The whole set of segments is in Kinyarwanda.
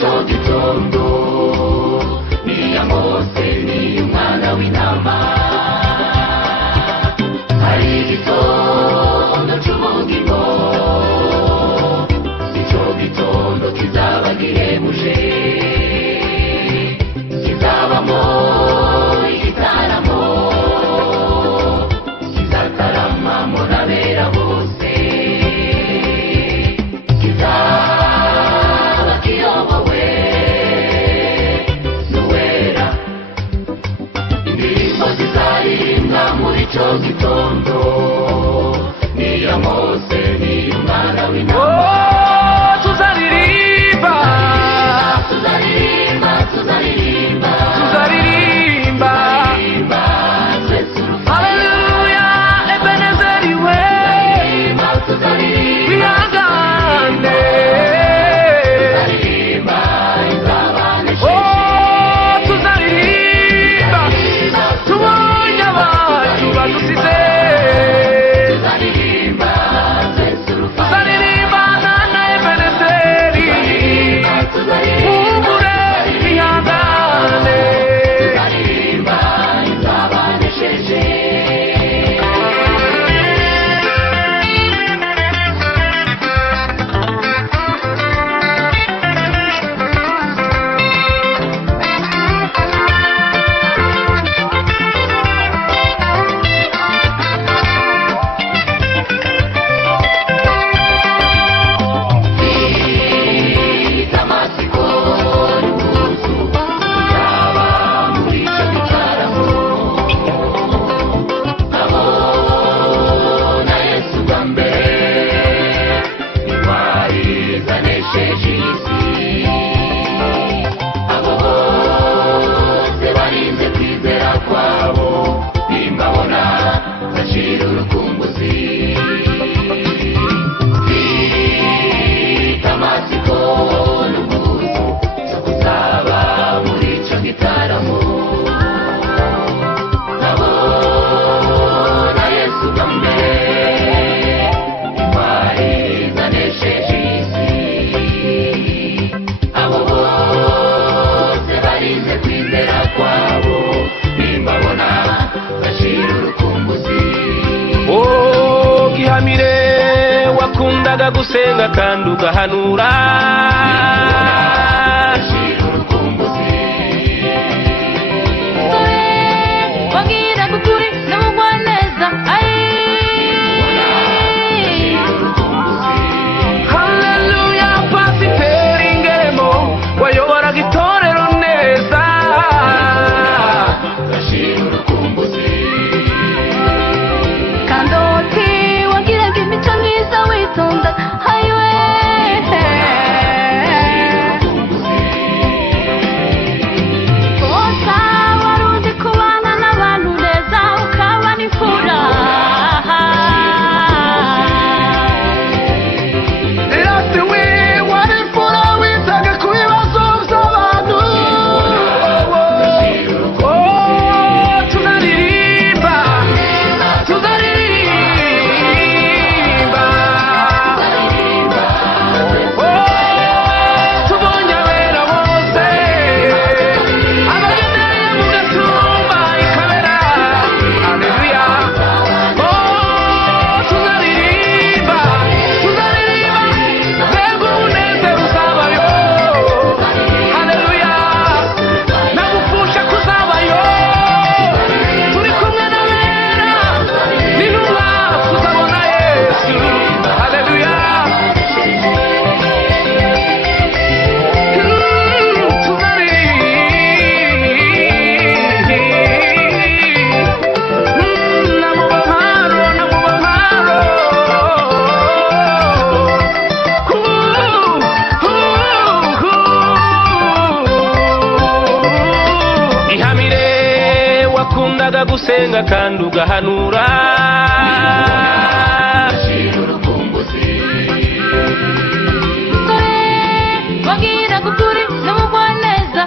ico gitondo niya Mose ni umwana w'intama hari igitondo c'ubugingo ico gitondo kizaba gihebuje kizabamo igitaramo kizataramamo n'abera bose kizaba kiyobowe n'uwera indirimbo zizaririmba muri ico gitondo niya Mose ni umwana w'intama tuzaririmba haleluya Ebenezeri we wihangane tuzaririmba tubonye abacu badusize tuzaririmbana na Ebenezeri humure wihangane wakundaga gusenga kandi ugahanura wagira gukuri n'ubugwaneza haleluya pasiteri Ngeremo wayoboraga itorero neza Kandoti wagiraga imico myiza witonda hayiwe kosa wari uzi kubana n'abantu neza ukaba n'imfura Irate we wari imfura witaga ku bibazo by'abantu tuzaririmba tubonye abera bose abagendeye mu gatumba ikabera haleluya tuzaririmba mbega umunezero uzabayo haleluya no gupfusha kuzabayo turi kumwe n'abera n'intumwa tuzabona Yesu haleluya ihamire wakundaga gusenga kandi ugahanura wagira gukuri n'ubugwaneza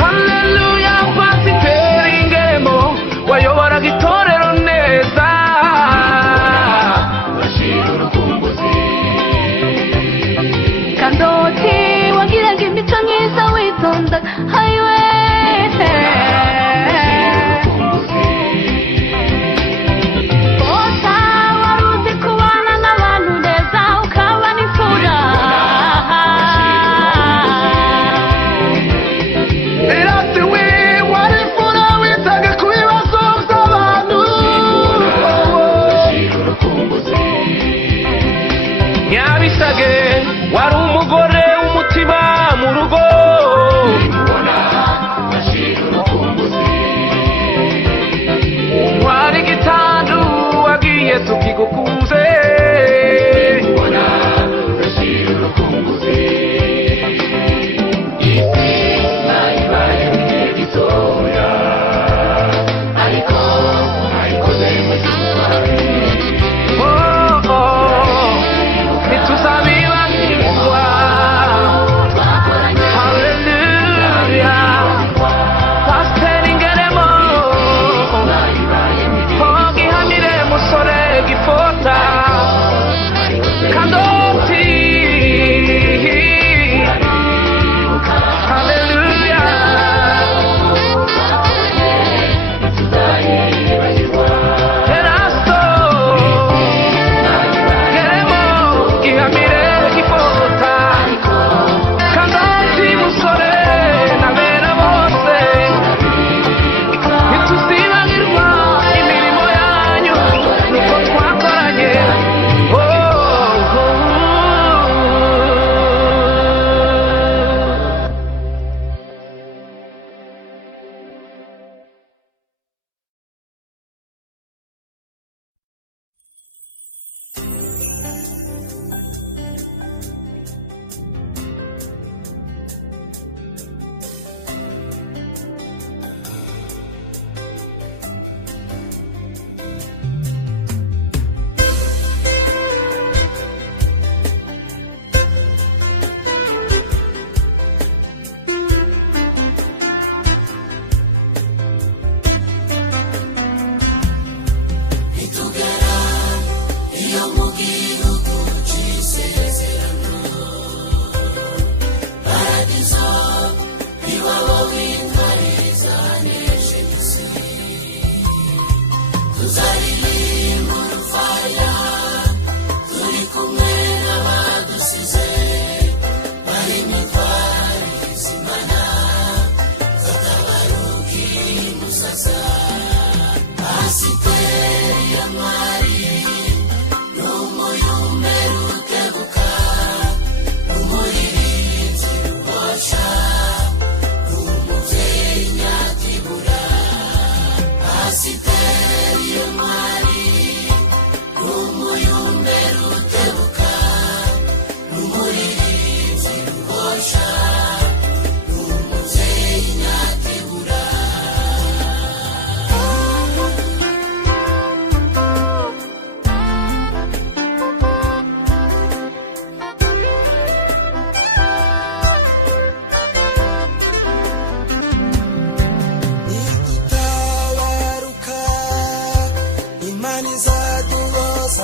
haleluya pasiteri Ngeremo wayoboraga itorero neza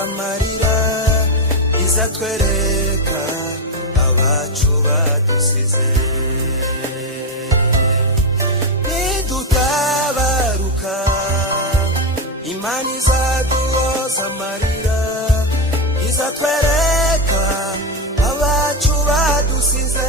amarira izatwereka abacu badusize nidutabaruka Imana izaduhoza amarira izatwereka abacu badusize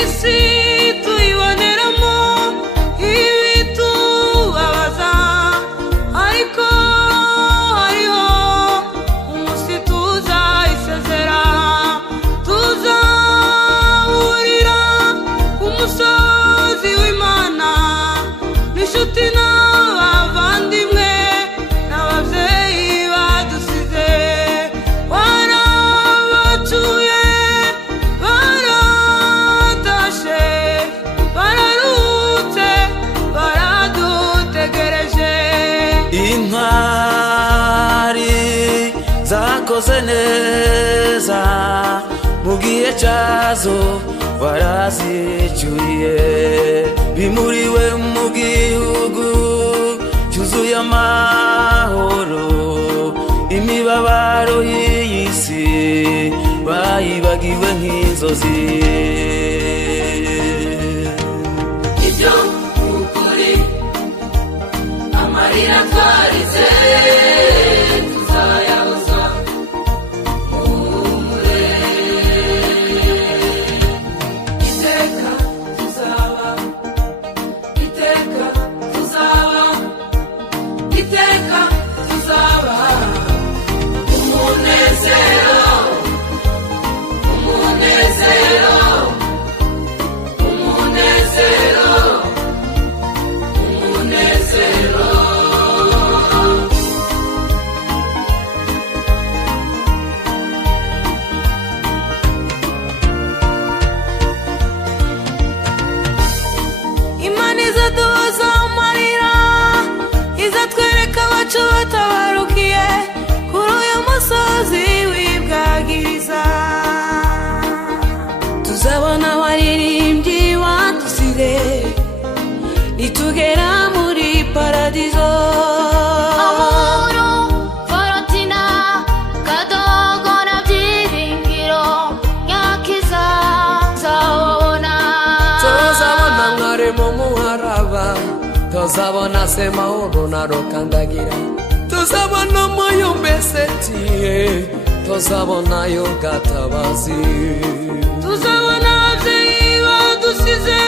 Isi tuyibona zakoze neza mu gihe cyazo warazicyuriye bimuriwe mu gihugu cyuzuye amahoro imibabaro y'iyi si bayibagiwe nk'inzozi ibyo ukuri amarira twarize tuzayahoza muhumure iteka tuzaba iteka tuzaba iteka tuzaba umunezero umunezero umunezero umunezero Imana izaduhoza amarira izatwereka abacu batabarukiye kuri uyu musozi w'ibwagiriza tuzabona abaririmbyi badusize nitugera muri paradizo Amuru, Forotina, Kadogo na Byiringiro Nyakiza tuzabona tuzabona mwarimo muharaba tuzabona semahoro na Rukandagira tuzabona Moyombesetiye tuzabona yo Gatabazi tuzabona ababyeyi badusize